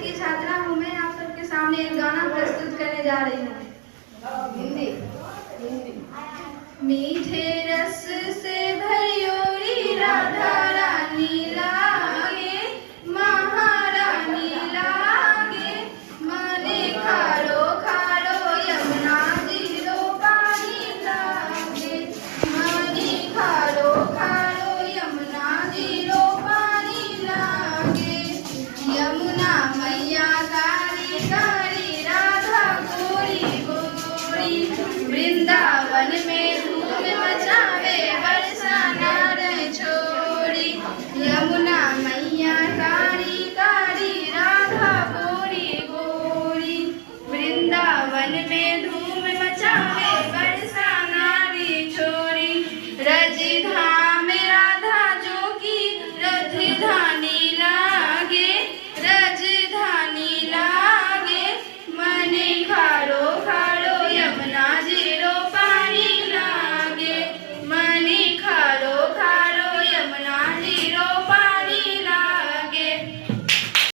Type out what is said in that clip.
की छात्रा हूँ। मैं आप सबके सामने एक गाना प्रस्तुत करने जा रही हूँ। हिंदी। मीठे रस से भरियोरी राधा रानी लागे, महारानी लागे, मने खारो खारो यमुना जीरो पानी लागे, मने खारो खारो यमुना जीरो पानी लागे, यमुना मैया कारी कारी राधा गोरी गोरी, वृंदावन में